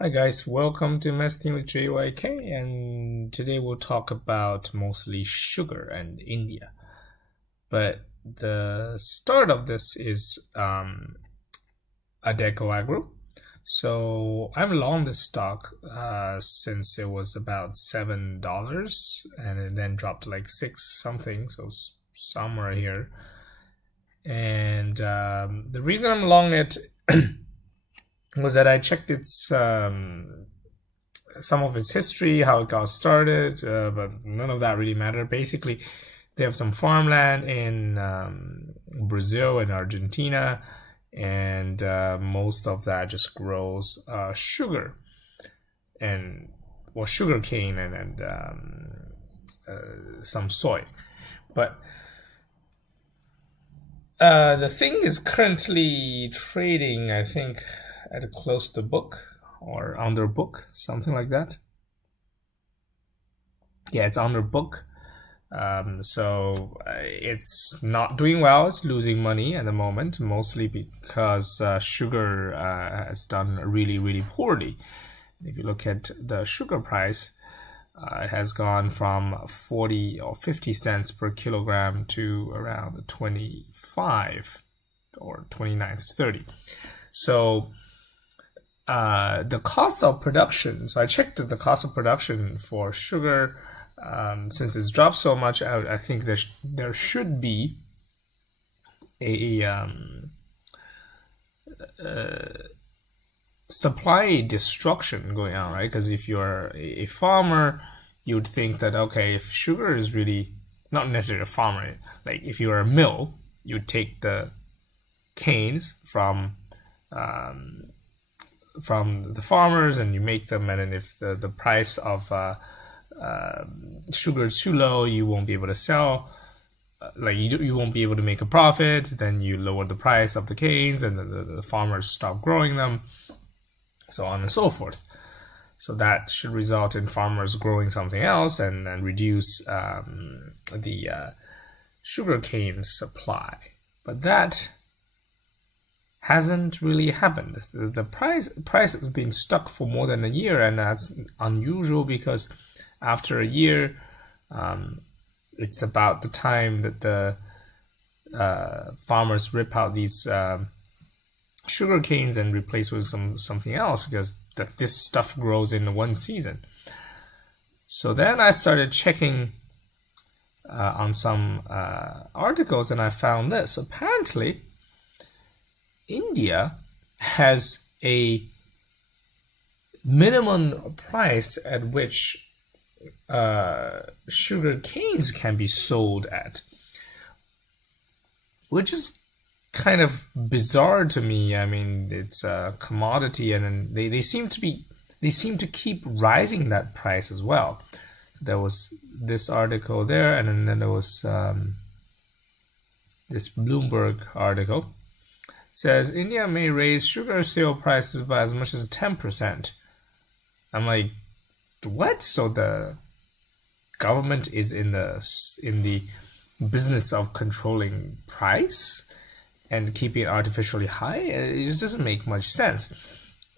Hi guys, welcome to Investing with JYK, and today we'll talk about mostly sugar and India. But the start of this is Adecoagro. So I'm long this stock since it was about $7 and it then dropped to like 6 something, so somewhere here. And the reason I'm long it was that I checked its some of its history, how it got started, but none of that really mattered. Basically, they have some farmland in Brazil and Argentina, and most of that just grows sugar and sugar cane and some soy. But the thing is currently trading, I think, at close to book or under book, something like that. Yeah, it's under book. So it's not doing well. It's losing money at the moment, mostly because sugar has done really poorly. If you look at the sugar price, it has gone from 40 or 50 cents per kilogram to around 25 or 29 to 30. So the cost of production, so I checked the cost of production for sugar. Since it's dropped so much, I think there should be a supply destruction going on, right? Because if you're a farmer, you would think that, okay, if sugar is really, not necessarily a farmer, like if you're a mill, you would take the canes from the farmers and you make them, and then if the price of sugar is too low, you won't be able to sell, like you won't be able to make a profit, then you lower the price of the canes and the farmers stop growing them, so on and so forth. So that should result in farmers growing something else and reduce the sugar cane supply. But that hasn't really happened. The price has been stuck for more than a year, and that's unusual because after a year, it's about the time that the farmers rip out these sugar canes and replace with something else, because this stuff grows in one season. So then I started checking on some articles, and I found this. Apparently, India has a minimum price at which sugar canes can be sold at, which is kind of bizarre to me. I mean, it's a commodity, and then they seem to keep rising that price as well. So there was this article there, and then there was this Bloomberg article. Says India may raise sugar sale prices by as much as 10%. I'm like, what? So the government is in the business of controlling price and keeping it artificially high? It just doesn't make much sense.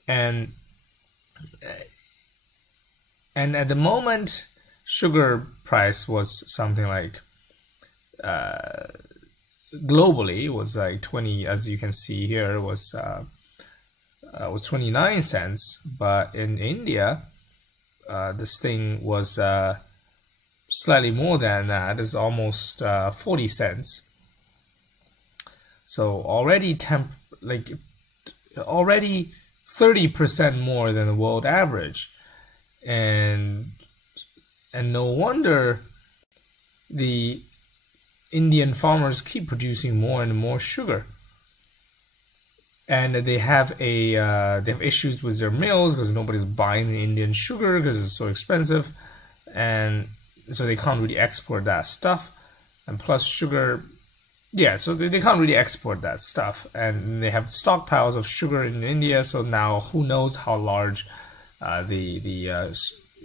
And at the moment, sugar price was something like globally was like 20, as you can see here, was 29 cents, but in India this thing was slightly more than that. It's almost 40 cents. So already 30% more than the world average, and no wonder the Indian farmers keep producing more and more sugar, and they have issues with their mills because nobody's buying the Indian sugar because it's so expensive, and so they can't really export that stuff. And plus sugar, yeah, so they can't really export that stuff, and they have stockpiles of sugar in India. So now who knows how large the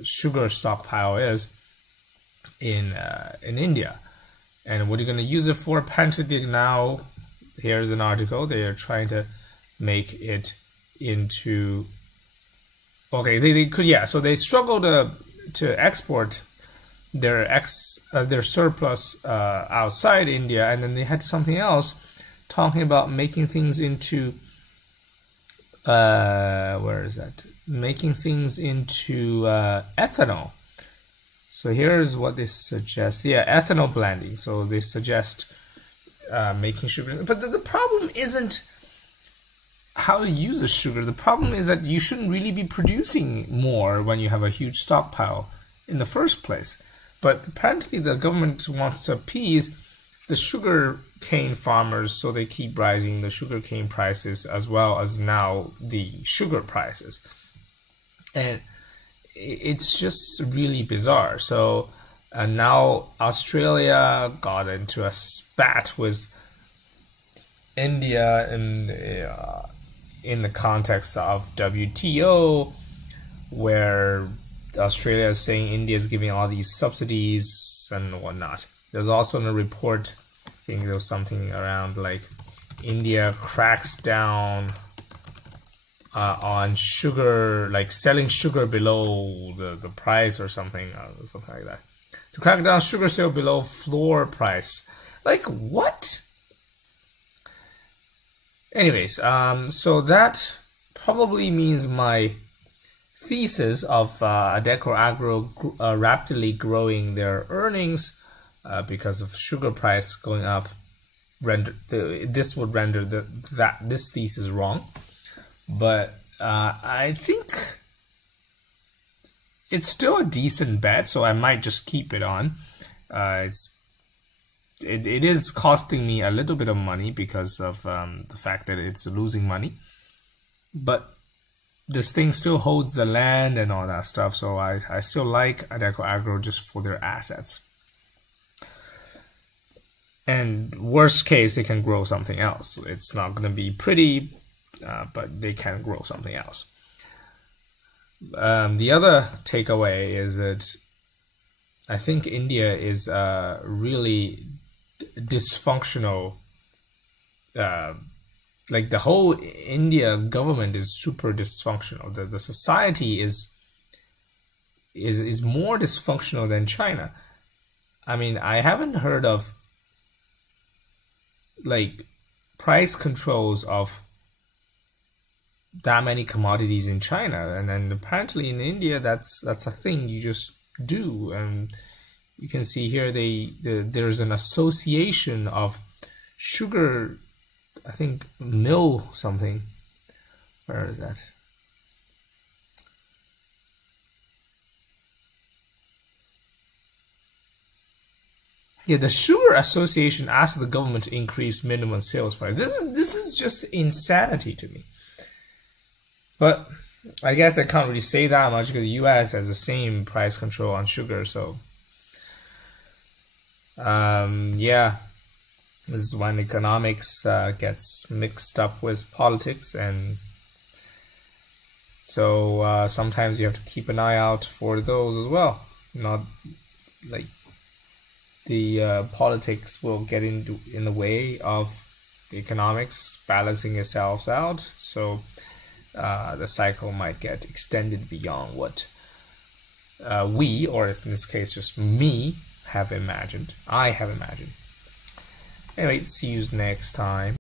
sugar stockpile is in India. And what are you going to use it for? Apparently now, here's an article, they are trying to make it into okay, they could, yeah. So they struggle to export their surplus outside India, and then they had something else talking about making things into where is that? Making things into ethanol. So here's what they suggest. Yeah, ethanol blending. So they suggest making sugar. But the problem isn't how to use the sugar. The problem is that you shouldn't really be producing more when you have a huge stockpile in the first place. But apparently the government wants to appease the sugar cane farmers, so they keep rising the sugar cane prices as well as now the sugar prices. And it's just really bizarre. So now Australia got into a spat with India in the context of WTO, where Australia is saying India is giving all these subsidies and whatnot. There's also in a report, I think there was something around like India cracks down on sugar, like selling sugar below the price or something like that. To crack down sugar sale below floor price. Like what? Anyways, so that probably means my thesis of Adecoagro rapidly growing their earnings because of sugar price going up, this would render this thesis wrong. But I think it's still a decent bet, so I might just keep it on. It is costing me a little bit of money because of the fact that it's losing money, but this thing still holds the land and all that stuff, so I still like Adecoagro just for their assets. And worst case, they can grow something else. It's not going to be pretty, but they can grow something else. The other takeaway is that I think India is really dysfunctional. Like the whole India government is super dysfunctional. The society is more dysfunctional than China. I mean, I haven't heard of like price controls of that many commodities in China, and then apparently in India that's a thing you just do. And you can see here there's an association of sugar, I think mill something. Where is that? Yeah, the Sugar Association asked the government to increase minimum sales price. This is just insanity to me. But I guess I can't really say that much because the US has the same price control on sugar. So yeah, this is when economics gets mixed up with politics, and so sometimes you have to keep an eye out for those as well. Not like the politics will get in the way of the economics balancing itself out. So the cycle might get extended beyond what we, or in this case just me, have imagined. I have imagined. Anyway, see you next time.